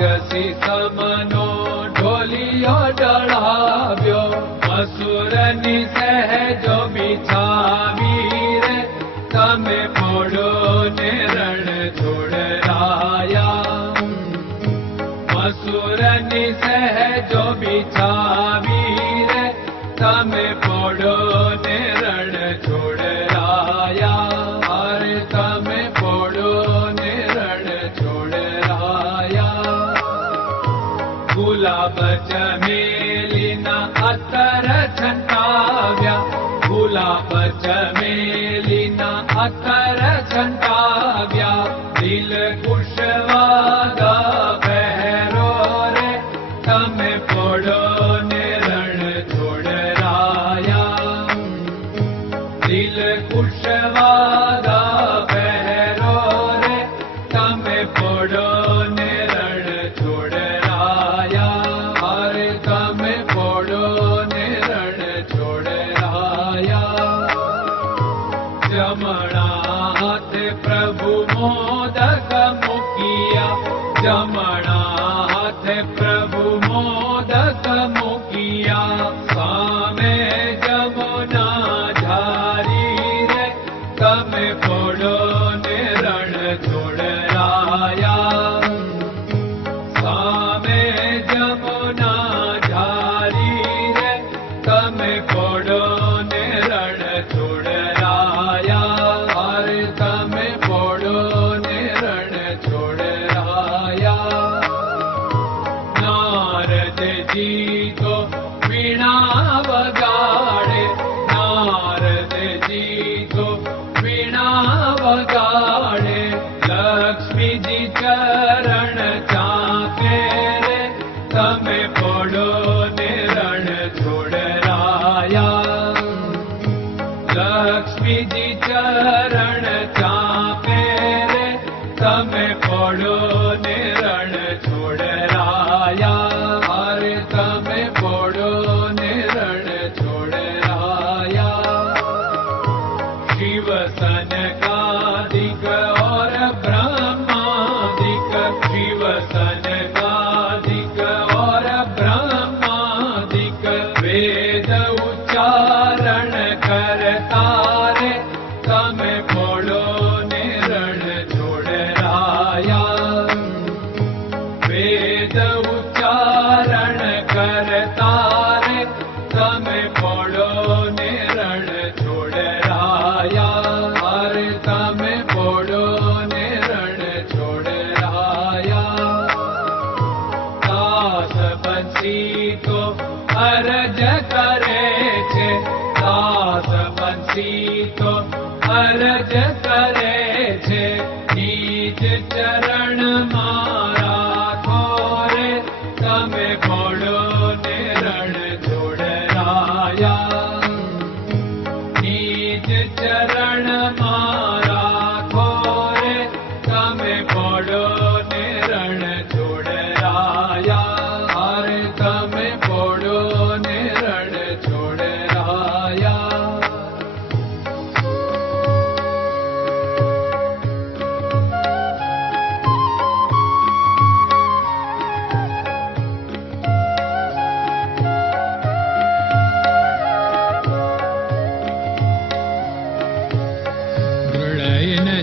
राक्षसी समनो ढोलियो चढ़ाव्यो असुर निसह जो बिछावीर, तमे पोड़ो ने रण छोड़ाया असुर निसह जो बिछावीर, तमे पोड़ो ने मेलिना अत्र भुला जलिना अत्र जमणाथ प्रभु मोदक मुखिया। जमणाथ प्रभु मोदक मुखिया। सामे जमुना झारी रे तमे ne अरज करे छे दास बंसी तो अरज करे छे नीच चरण मारा थोरे तमे बोड़ो ने रण जोड़ राया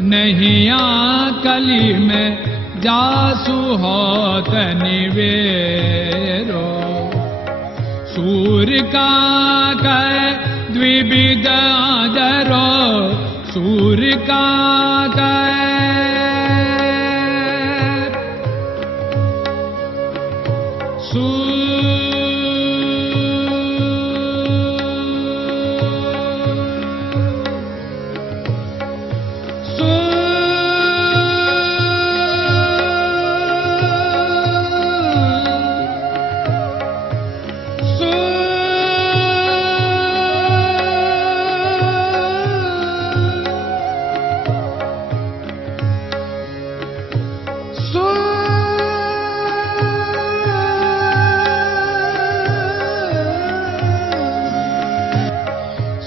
नहीं आ कली में जासु होत निवेरो। सूर्य का कै द्विविध आदरो। सूर्य का कै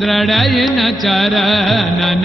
दृढयिन चरणन